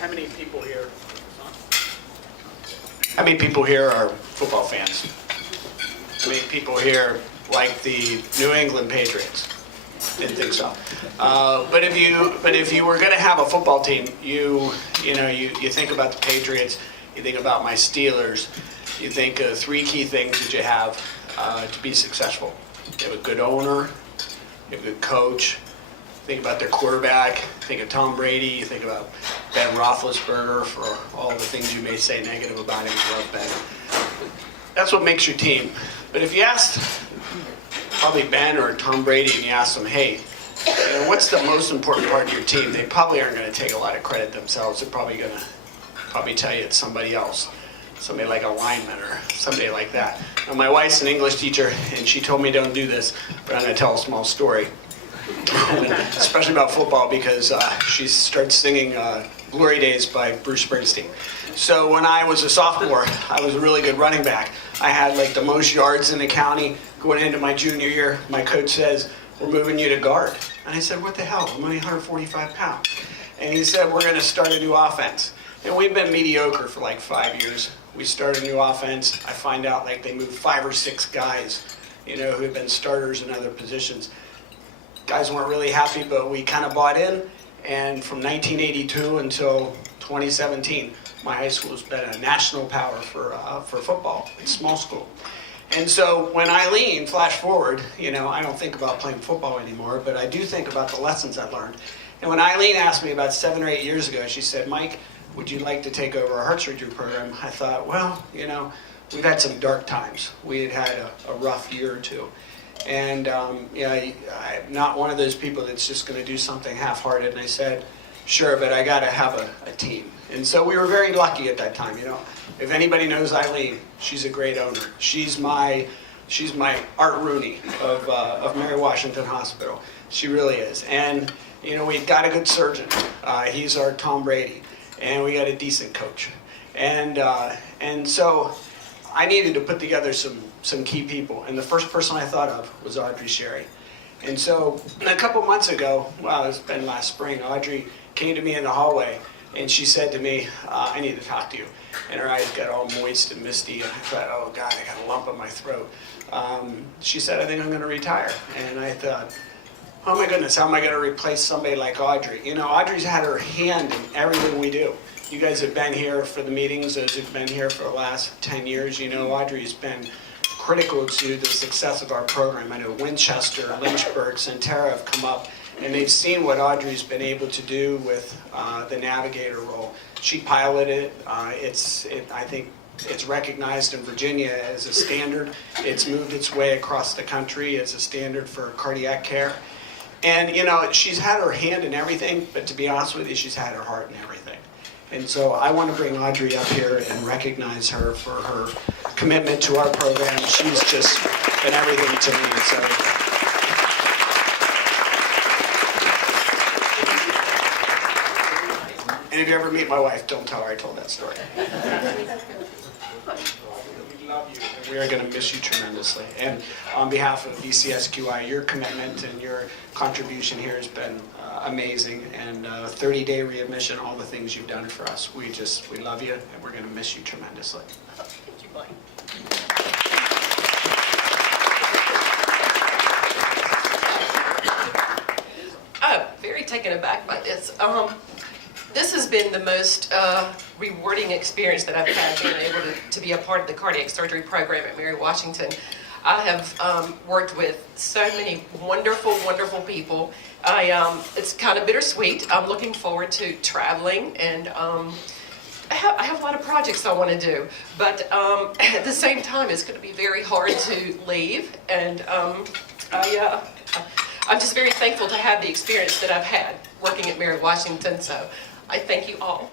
how many people here? How many people here are football fans? How many people here like the New England Patriots? Didn't think so. But if you were going to have a football team, you think about the Patriots, you think about my Steelers, you think of three key things that you have to be successful. You have a good owner, you have a good coach. Think about their quarterback. Think of Tom Brady. You think about Ben Roethlisberger for all the things you may say negative about him. You love Ben. That's what makes your team. But if you asked probably Ben or Tom Brady and you asked them, hey, what's the most important part of your team? They probably aren't going to take a lot of credit themselves. They're probably going to tell you it's somebody else. Somebody like a lineman or somebody like that. Now, my wife's an English teacher, and she told me don't do this, but I'm going to tell a small story. Especially about football, because she starts singing Glory Days by Bruce Springsteen. So when I was a sophomore, I was a really good running back. I had like the most yards in the county. Going into my junior year, my coach says, we're moving you to guard. And I said, what the hell? I'm only 145 pounds. And he said, we're going to start a new offense. And we've been mediocre for like 5 years. We start a new offense. I find out like they moved 5 or 6 guys, who had been starters in other positions. Guys weren't really happy, but we kind of bought in. And from 1982 until 2017, my high school has been a national power for football. It's small school. And so when Eileen, flash forward, I don't think about playing football anymore, but I do think about the lessons I learned. And when Eileen asked me about 7 or 8 years ago, she said, Mike, would you like to take over our heart surgery program? I thought, well, we've had some dark times. We had a rough year or two. And I'm not one of those people that's just going to do something half-hearted. And I said, sure, but I got to have a team. And so we were very lucky at that time. If anybody knows Eileen, she's a great owner. She's my Art Rooney of Mary Washington Hospital. She really is. And we've got a good surgeon. He's our Tom Brady, and we got a decent coach. And so I needed to put together some key people, and the first person I thought of was Audrey Sherry. And so a couple months ago, it's been last spring, Audrey came to me in the hallway, and she said to me, I need to talk to you. And her eyes got all moist and misty, and I thought, oh God, I got a lump in my throat. She said, I think I'm going to retire. And I thought, oh my goodness, how am I going to replace somebody like Audrey? Audrey's had her hand in everything we do. You guys have been here for the meetings, those who've been here for the last 10 years. Audrey's been critical to the success of our program. I know Winchester, Lynchburg, Centera have come up, and they've seen what Audrey's been able to do with the Navigator role. She piloted it. I think it's recognized in Virginia as a standard. It's moved its way across the country as a standard for cardiac care. And, she's had her hand in everything, but to be honest with you, she's had her heart in everything. And so I want to bring Audrey up here and recognize her for her commitment to our program. She's just been everything to me. So. And if you ever meet my wife, don't tell her I told that story. We love you, and we are going to miss you tremendously. And on behalf of BCSQI, your commitment and your contribution here has been amazing. And 30-day readmission, all the things you've done for us. We love you, and we're going to miss you tremendously. Thank you, Mike. I'm very taken aback by this. This has been the most rewarding experience that I've had, being able to be a part of the cardiac surgery program at Mary Washington. I have worked with so many wonderful, wonderful people. It's kind of bittersweet. I'm looking forward to traveling, and I have a lot of projects I want to do, but at the same time, it's going to be very hard to leave, and I'm just very thankful to have the experience that I've had working at Mary Washington, so I thank you all.